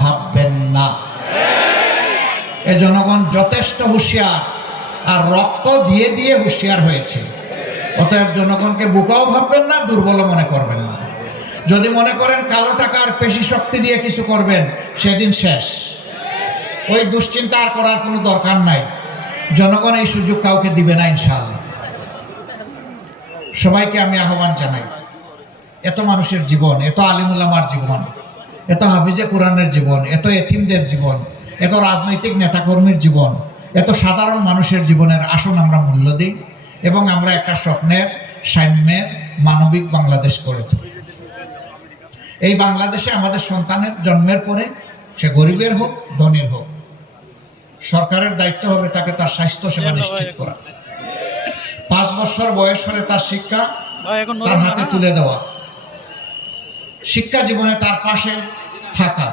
ভাববেন না। এ জনগণ যথেষ্ট হুঁশিয়ার, আর রক্ত দিয়ে দিয়ে হুঁশিয়ার হয়েছে। অতএব জনগণকে বোকাও ভাববেন না, দুর্বল মনে করবেন না। যদি মনে করেন কালো টাকার পেশি শক্তি দিয়ে কিছু করবেন, সেদিন শেষ। ওই দুশ্চিন্তা আর করার কোনো দরকার নাই। জনগণ এই সুযোগ কাউকে দিবে না ইনশাআল্লাহ। সবাইকে আমি আহ্বান জানাই, এত মানুষের জীবন, এত আলিমুল্লামার জীবন, এত হাফিজে কোরআনের জীবন, এত এতিমদের জীবন, এত রাজনৈতিক নেতাকর্মীর জীবন, এত সাধারণ মানুষের জীবনের আসুন আমরা মূল্য দিই এবং আমরা একটা স্বপ্নের, সাম্যের, মানবিক বাংলাদেশ গড়ে তুলি। এই বাংলাদেশে আমাদের সন্তানের জন্মের পরে, সে গরিবের হোক ধনীর হোক, সরকারের দায়িত্ব হবে তাকে তার স্বাস্থ্য সেবা নিশ্চিত করা। 5 বছর বয়স হলে তার শিক্ষা তার হাতে তুলে দেওয়া, শিক্ষা জীবনে তার পাশে থাকা,